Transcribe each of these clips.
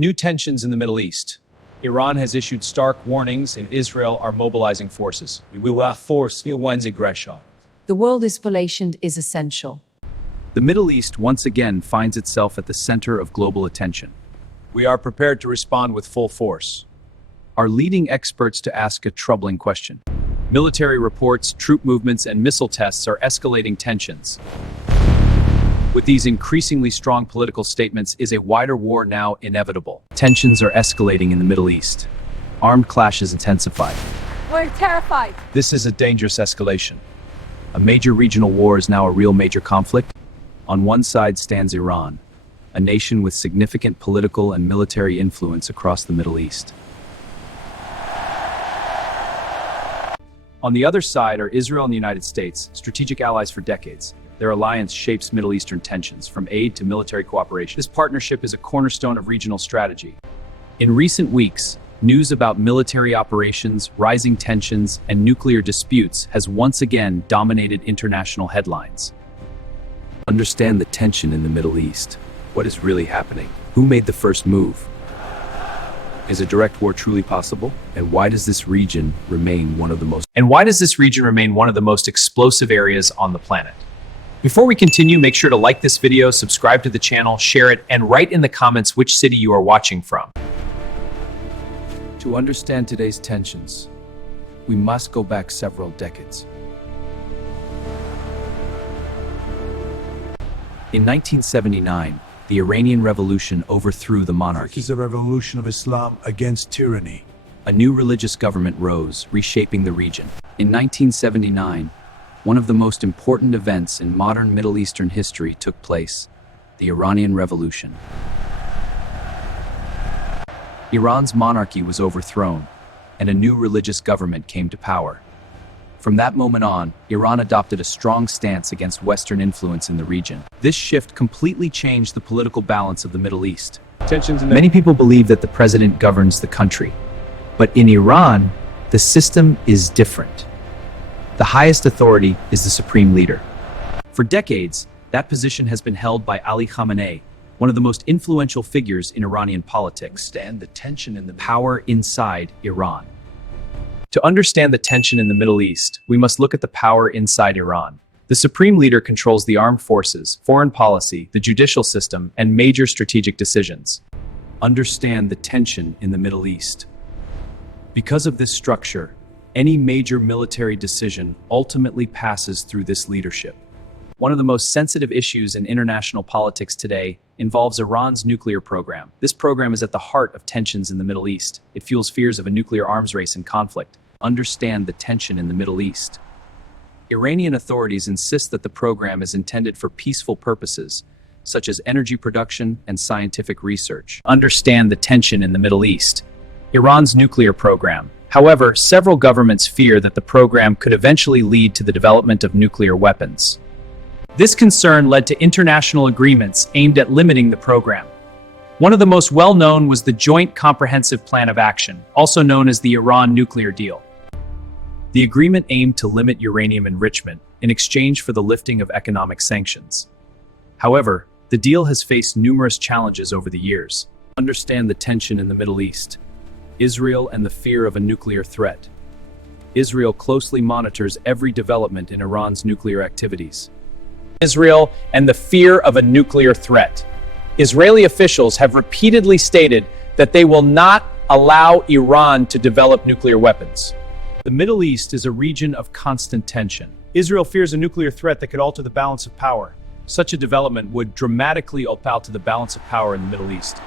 New tensions in the Middle East. Iran has issued stark warnings and Israel are mobilizing forces. We will force one's aggression. The world escalation is essential. The Middle East once again finds itself at the center of global attention. We are prepared to respond with full force. Are leading experts to ask a troubling question. Military reports, troop movements, and missile tests are escalating tensions. With these increasingly strong political statements, is a wider war now inevitable? Tensions are escalating in the Middle East. Armed clashes intensify. We're terrified. This is a dangerous escalation. A major regional war is now a real major conflict. On one side stands Iran, a nation with significant political and military influence across the Middle East. On the other side are Israel and the United States, strategic allies for decades. Their alliance shapes Middle Eastern tensions, from aid to military cooperation. This partnership is a cornerstone of regional strategy. In recent weeks, news about military operations, rising tensions, and nuclear disputes has once again dominated international headlines. Understand the tension in the Middle East. What is really happening? Who made the first move? Is a direct war truly possible? And why does this region remain one of the most explosive areas on the planet? Before we continue, make sure to like this video, subscribe to the channel, share it, and write in the comments which city you are watching from. To understand today's tensions, we must go back several decades. In 1979, the Iranian Revolution overthrew the monarchy. It is a revolution of Islam against tyranny. A new religious government rose, reshaping the region. In 1979, one of the most important events in modern Middle Eastern history took place: the Iranian Revolution. Iran's monarchy was overthrown, and a new religious government came to power. From that moment on, Iran adopted a strong stance against Western influence in the region. This shift completely changed the political balance of the Middle East. Many people believe that the president governs the country, but in Iran, the system is different. The highest authority is the supreme leader. For decades, that position has been held by Ali Khamenei, one of the most influential figures in Iranian politics. And the tension in the Power inside Iran. To understand the tension in the Middle East, we must look at the power inside Iran. The supreme leader controls the armed forces, foreign policy, the judicial system, and major strategic decisions. Understand the tension in the Middle East. Because of this structure, any major military decision ultimately passes through this leadership. One of the most sensitive issues in international politics today involves Iran's nuclear program. This program is at the heart of tensions in the Middle East. It fuels fears of a nuclear arms race and conflict. Understand the tension in the Middle East. Iranian authorities insist that the program is intended for peaceful purposes, such as energy production and scientific research. Understand the tension in the Middle East. Iran's nuclear program. However, several governments fear that the program could eventually lead to the development of nuclear weapons. This concern led to international agreements aimed at limiting the program. One of the most well-known was the Joint Comprehensive Plan of Action, also known as the Iran Nuclear Deal. The agreement aimed to limit uranium enrichment in exchange for the lifting of economic sanctions. However, the deal has faced numerous challenges over the years. Understand the tension in the Middle East. Israel and the fear of a nuclear threat. Israel closely monitors every development in Iran's nuclear activities. Israel and the fear of a nuclear threat. Israeli officials have repeatedly stated that they will not allow Iran to develop nuclear weapons. The Middle East is a region of constant tension. Israel fears a nuclear threat that could alter the balance of power. Such a development would dramatically alter the balance of power in the Middle East.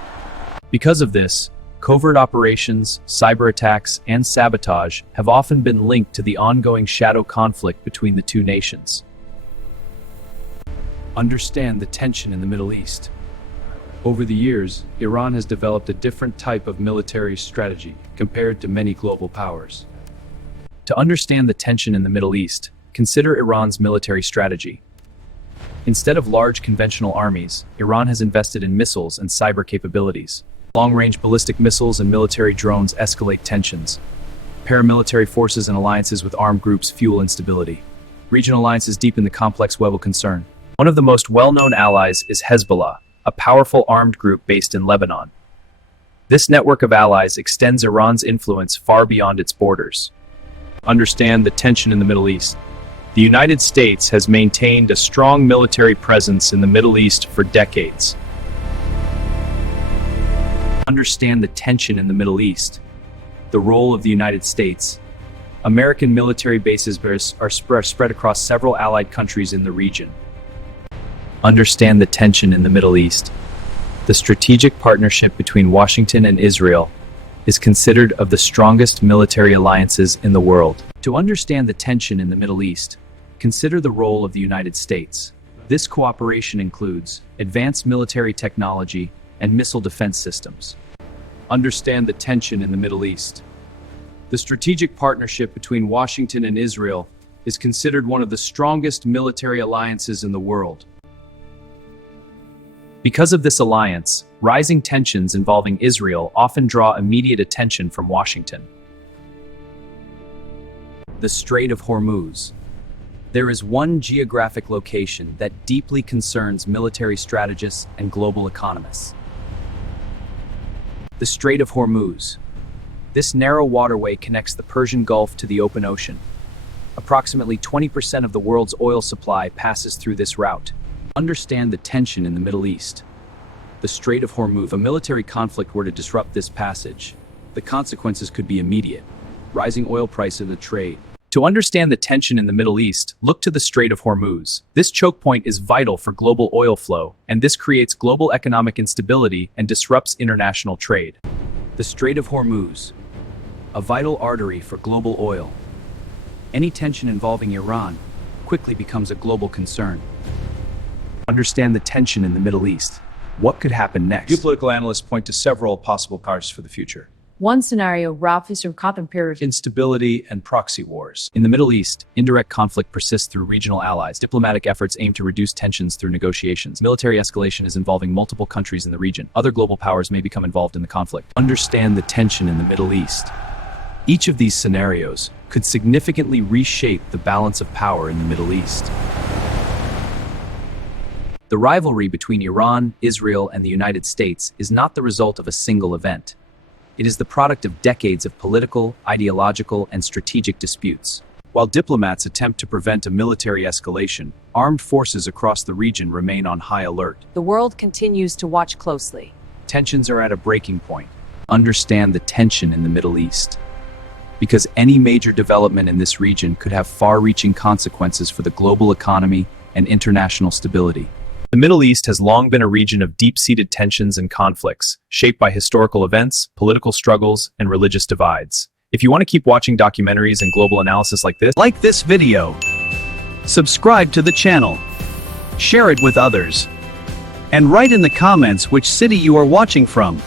Because of this, covert operations, cyber attacks, and sabotage have often been linked to the ongoing shadow conflict between the two nations. Understand the tension in the Middle East. Over the years, Iran has developed a different type of military strategy compared to many global powers. To understand the tension in the Middle East, consider Iran's military strategy. Instead of large conventional armies, Iran has invested in missiles and cyber capabilities. Long-range ballistic missiles and military drones escalate tensions. Paramilitary forces and alliances with armed groups fuel instability. Regional alliances deepen the complex web of concern. One of the most well-known allies is Hezbollah, a powerful armed group based in Lebanon. This network of allies extends Iran's influence far beyond its borders. Understand the tension in the Middle East. The United States has maintained a strong military presence in the Middle East for decades. Understand the tension in the Middle East. The role of the United States. American military bases are spread across several allied countries in the region. Understand the tension in the Middle East. The strategic partnership between Washington and Israel is considered of the strongest military alliances in the world. To understand the tension in the Middle East, consider the role of the United States. This cooperation includes advanced military technology and missile defense systems. Understand the tension in the Middle East. The strategic partnership between Washington and Israel is considered one of the strongest military alliances in the world. Because of this alliance, rising tensions involving Israel often draw immediate attention from Washington. The Strait of Hormuz. There is one geographic location that deeply concerns military strategists and global economists. The Strait of Hormuz. This narrow waterway connects the Persian Gulf to the open ocean. Approximately 20% of the world's oil supply passes through this route. Understand the tension in the Middle East. The Strait of Hormuz. If a military conflict were to disrupt this passage, the consequences could be immediate. Rising oil prices of the trade. To understand the tension in the Middle East, look to the Strait of Hormuz. This choke point is vital for global oil flow, and this creates global economic instability and disrupts international trade. The Strait of Hormuz, a vital artery for global oil. Any tension involving Iran quickly becomes a global concern. Understand the tension in the Middle East. What could happen next? Geopolitical analysts point to several possible paths for the future. One scenario, Ralph, is a cotton period. Instability and proxy wars. In the Middle East, indirect conflict persists through regional allies. Diplomatic efforts aim to reduce tensions through negotiations. Military escalation is involving multiple countries in the region. Other global powers may become involved in the conflict. Understand the tension in the Middle East. Each of these scenarios could significantly reshape the balance of power in the Middle East. The rivalry between Iran, Israel, and the United States is not the result of a single event. It is the product of decades of political, ideological, and strategic disputes. While diplomats attempt to prevent a military escalation, armed forces across the region remain on high alert. The world continues to watch closely. Tensions are at a breaking point. Understand the tension in the Middle East. Because any major development in this region could have far-reaching consequences for the global economy and international stability. The Middle East has long been a region of deep-seated tensions and conflicts, shaped by historical events, political struggles, and religious divides. If you want to keep watching documentaries and global analysis like this, like this video, subscribe to the channel, share it with others, and write in the comments which city you are watching from.